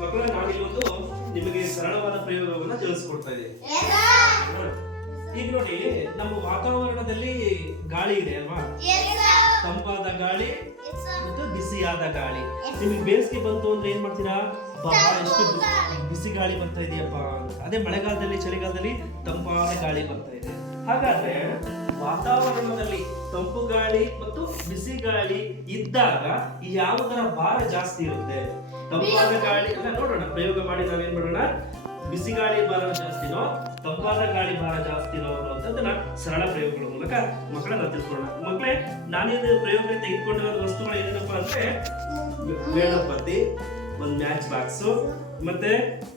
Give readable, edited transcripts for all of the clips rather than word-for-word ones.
ಮಕ್ಕಳ ನಾನಿಲ್ಲೊಂದು ನಿಮಗೆ ಸರಳವಾದ ಪ್ರಯೋಗವನ್ನ ತಿಳಿಸ್ಕೊಡ್ತಾ ಇದೆ. ಈಗ ನೋಡಿ, ನಮ್ಮ ವಾತಾವರಣದಲ್ಲಿ ಗಾಳಿ ಇದೆ ಅಲ್ವಾ? ತಂಪಾದ ಗಾಳಿ ಮತ್ತು ಬಿಸಿಯಾದ ಗಾಳಿ. ನಿಮಗೆ ಬೇಸಿಗೆ ಬಂತು ಅಂದ್ರೆ ಏನ್ ಮಾಡ್ತೀರಾ? ಎಷ್ಟು ಬಿಸಿ ಗಾಳಿ ಬರ್ತಾ ಇದೆಯಪ್ಪ ಅಂತ. ಅದೇ ಮಳೆಗಾಲದಲ್ಲಿ ಚಳಿಗಾಲದಲ್ಲಿ ತಂಪಾದ ಗಾಳಿ ಬರ್ತಾ ಇದೆ. ಹಾಗಾದ್ರೆ ವಾತಾವರಣದಲ್ಲಿ ತಂಪು ಗಾಳಿ ಮತ್ತು ಬಿಸಿ ಗಾಳಿ ಇದ್ದಾಗ ಯಾವುದರ ಭಾರ ಜಾಸ್ತಿ ಇರುತ್ತೆ? ತಂಪಾದ ಗಾಳಿ ಎಲ್ಲ ನೋಡೋಣ, ಪ್ರಯೋಗ ಮಾಡಿ ನಾವೇನ್ ಮಾಡೋಣ, ಬಿಸಿ ಗಾಳಿ ಭಾರ ಜಾಸ್ತಿನೋ ತಂಪಾದ ಗಾಳಿ ಭಾರ ಜಾಸ್ತಿನೋ ಅನ್ನೋದನ್ನ ಸರಳ ಪ್ರಯೋಗಗಳ ಮೂಲಕ ಮಕ್ಕಳನ್ನ ತಿಳ್ಕೊಳ್ಳೋಣ. ಮಕ್ಕಳೇ, ನಾನೇನು ಪ್ರಯೋಗ ತೆಗೆದುಕೊಂಡಿರೋ ವಸ್ತುಗಳು ಏನಪ್ಪ ಅಂದ್ರೆ ವೇಳಾಪಟ್ಟಿ, ಒಂದು ಮ್ಯಾಚ್ ಬಾಕ್ಸ್, ಮತ್ತೆ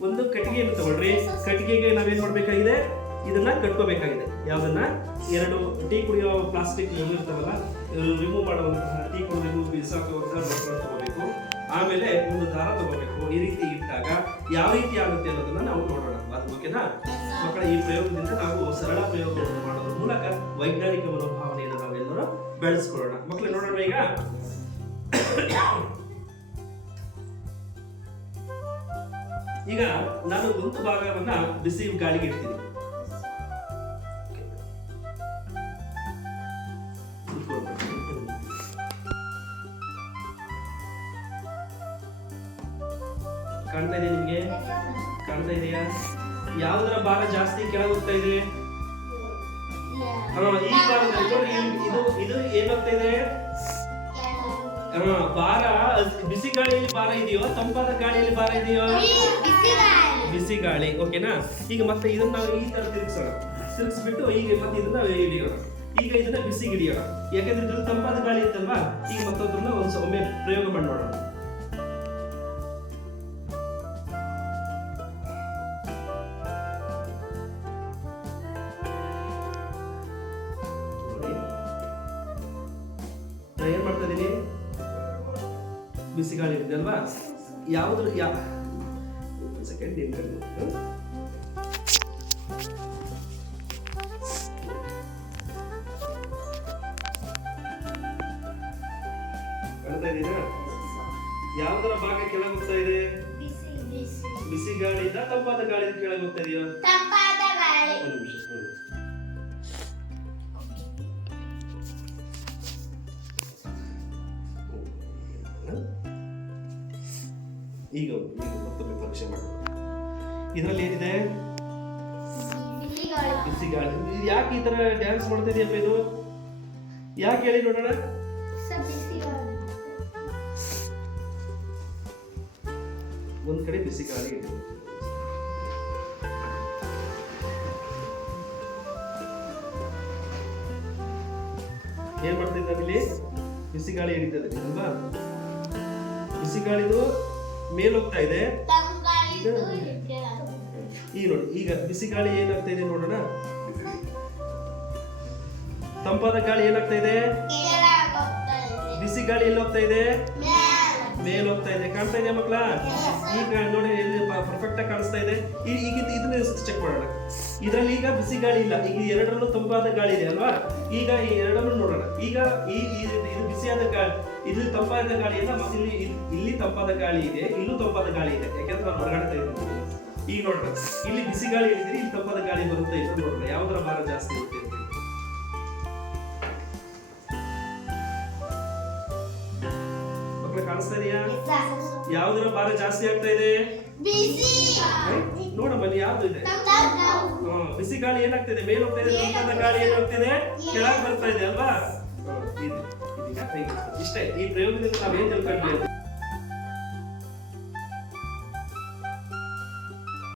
ಒಂದು ಕಟ್ಟಿಗೆಯನ್ನು ತಗೊಳ್ರಿ. ಕಟ್ಟಿಗೆಗೆ ನಾವೇನ್ ಮಾಡ್ಬೇಕಾಗಿದೆ? ಇದನ್ನ ಕಟ್ಕೋಬೇಕಾಗಿದೆ. ಯಾವ್ದನ್ನ? 2 ಟೀ ಕುಡಿಯೋ ಪ್ಲಾಸ್ಟಿಕ್ ಇರ್ತಾವಲ್ಲ, ರಿಮೂವ್ ಮಾಡುವಂತಹ ಟೀ ಕುಡಿದು ಬಿಸಾಕುವಂತಹ ಬಟ್ಟೆ ತಗೋಬೇಕು. ಆಮೇಲೆ ಒಂದು ದಾರ ತಗೋಬೇಕು. ಈ ರೀತಿ ಇಟ್ಟಾಗ ಯಾವ ರೀತಿ ಆಗುತ್ತೆ ಅನ್ನೋದನ್ನ ನಾವು ನೋಡೋಣ. ಓಕೆನಾ ಮಕ್ಕಳ? ಈ ಪ್ರಯೋಗದಿಂದ ನಾವು ಸರಳ ಪ್ರಯೋಗವನ್ನು ಮಾಡೋದ್ರ ಮೂಲಕ ವೈಜ್ಞಾನಿಕ ಮನೋಭಾವನೆಯನ್ನು ನಾವೆಲ್ಲರೂ ಬೆಳೆಸ್ಕೊಳ್ಳೋಣ. ಮಕ್ಕಳು ನೋಡೋಣ. ಈಗ ನಾನು ಒಂದು ಭಾಗವನ್ನ ಬಿಸಿ ಗಾಳಿಗೆ ಇಡ್ತೀನಿ. ಕಾಣ್ತಾ ಇದೆ ನಿಮ್ಗೆ? ಕಾಣ್ತಾ ಇದೆಯಾ? ಯಾವುದರ ಭಾರ ಜಾಸ್ತಿ ಕೆಳಗೆ ಹೋಗ್ತಾ ಇದೆ? ಈ ಭಾರದಲ್ಲಿ ನೋಡಿ, ಇದು ಏನಾಗ್ತಾ ಇದೆ? ಭಾರ ಬಿಸಿ ಗಾಳಿಯಲ್ಲಿ ಭಾರ ಇದೆಯೋ ತಂಪಾದ ಗಾಳಿಯಲ್ಲಿ ಭಾರ ಇದೆಯೋ? ಬಿಸಿ ಗಾಳಿ. ಓಕೆನಾ? ಈಗ ಮತ್ತೆ ಇದನ್ನ ನಾವು ಈ ತರ ತಿರುಗಿಸ್ಬಿಟ್ಟು ಈಗ ಮತ್ತೆ ಇದನ್ನ ಹಿಡಿಯೋಣ. ಈಗ ಇದನ್ನ ಬಿಸಿಗೆ ಹಿಡಿಯೋಣ. ಯಾಕಂದ್ರೆ ಇದ್ರಲ್ಲಿ ತಂಪಾದ ಗಾಳಿ ಇತ್ತಲ್ವಾ? ಈಗ ಮತ್ತೊಂದನ್ನ ಒಮ್ಮೆ ಪ್ರಯೋಗ ಮಾಡಿ ನೋಡೋಣ. ಏನ್ ಮಾಡ್ತಾ ಇದೀನಿ? ಬಿಸಿ ಗಾಳಿ ಇದೆ ಅಲ್ವಾ? ಯಾವ್ದು ಸೆಕೆಂಡ್ ಕಾಣ್ತಾ ಇದೀನಾ? ಯಾವ್ದರ ಭಾಗ ಕೆಳಗೆ ಹೋಗ್ತಾ ಇದೆ? ಬಿಸಿ ಗಾಳಿಯಿಂದ ತಂಪಾದ ಗಾಳಿಯಿಂದ ಕೆಳಗೆ ಹೋಗ್ತಾ ಇದೆಯೋ? ಒಂದು ನಿಮಿಷ. ಈಗ ಮತ್ತೊಮ್ಮೆ ಪರೀಕ್ಷೆ ಮಾಡೋಣ. ಇದರಲ್ಲಿ ಏನಿದೆ? ಬಿಸಿ ಗಾಳಿ. ಯಾಕೆ ಈ ತರ ಡ್ಯಾನ್ಸ್ ಮಾಡ್ತಾ ಇದೆಯಪ್ಪ ಇದು? ಯಾಕೆ ಹೇಳಿ ನೋಡೋಣ. ಒಂದ್ ಕಡೆ ಬಿಸಿ ಗಾಳಿ ಇದೆ. ಏನ್ ಮಾಡ್ತಿದ್ದ ಇಲ್ಲಿ? ಬಿಸಿ ಗಾಳಿ ಹಿಡಿತದೆ ಅಲ್ವಾ? ಬಿಸಿ ಗಾಳಿದು ಮೇಲ್ ಹೋಗ್ತಾ ಇದೆ. ಈಗ ನೋಡಿ, ಈಗ ಬಿಸಿ ಗಾಳಿ ಏನಾಗ್ತಾ ಇದೆ ನೋಡೋಣ. ತಂಪಾದ ಗಾಳಿ ಏನಾಗ್ತಾ ಇದೆ? ಬಿಸಿ ಗಾಳಿ ಎಲ್ಲಿ ಹೋಗ್ತಾ ಇದೆ? ಮೇಲ್ ಹೋಗ್ತಾ ಇದೆ. ಕಾಣ್ತಾ ಇದೆಯಾ ಮಕ್ಕಳ? ಈಗ ನೋಡಿ, ಎಲ್ಲಿ ಪರ್ಫೆಕ್ಟ್ ಆಗಿ ಕಾಣಿಸ್ತಾ ಇದೆ. ಈಗ ಇದನ್ನ ಚೆಕ್ ಮಾಡೋಣ. ಇದರಲ್ಲಿ ಈಗ ಬಿಸಿ ಗಾಳಿ ಇಲ್ಲ. ಈಗ ಎರಡರಲ್ಲೂ ತಂಪಾದ ಗಾಳಿ ಇದೆ ಅಲ್ವಾ? ಈಗ ಈ ಎರಡನ್ನು ನೋಡೋಣ. ಈಗ ಇದು ಬಿಸಿಯಾದ ಗಾಳಿ, ಇಲ್ಲಿ ತಂಪಾದ ಗಾಳಿ ಇಲ್ಲ, ಮತ್ತೆ ಇಲ್ಲಿ ತಂಪಾದ ಗಾಳಿ ಇದೆ, ಇಲ್ಲೂ ತಂಪಾದ ಗಾಳಿ ಇದೆ. ಯಾಕೆಂದ್ರೆ ನಾನು ಹೊರಗಡೆ ತೆಗೆದು ಈಗ ನೋಡೋಣ. ಇಲ್ಲಿ ಬಿಸಿ ಗಾಳಿ ಇಳಿದ್ರೆ ಇಲ್ಲಿ ತಂಪಾದ ಗಾಳಿ ಬರುತ್ತೆ. ಇದು ನೋಡೋಣ ಯಾವ್ದರ ಭಾರ ಜಾಸ್ತಿ ಇರುತ್ತೆ. ಮಕ್ಕಳು ಕಾಣಿಸ್ತಾ ಇದೆಯಾ? ಯಾವ್ದರ ಭಾರ ಜಾಸ್ತಿ ಆಗ್ತಾ ಇದೆ? ನೋಡಮ್ಮ, ಯಾವ್ದು ಇದೆ? ಬಿಸಿ ಗಾಳಿ ಏನಾಗ್ತಿದೆ? ಮೇಲ್ ಹೋಗ್ತಾ ಇದೆ. ತಂಪಾದ ಗಾಳಿ ಏನಾಗ್ತಿದೆ? ಕೆಳಗೆ ಬರ್ತಾ ಇದೆ ಅಲ್ವಾ? ಇಷ್ಟೇ. ಈ ಪ್ರಯೋಗದಿಂದ ನಾವೇನ್ ತಿಳ್ಕೊಂಡ್ವಿ?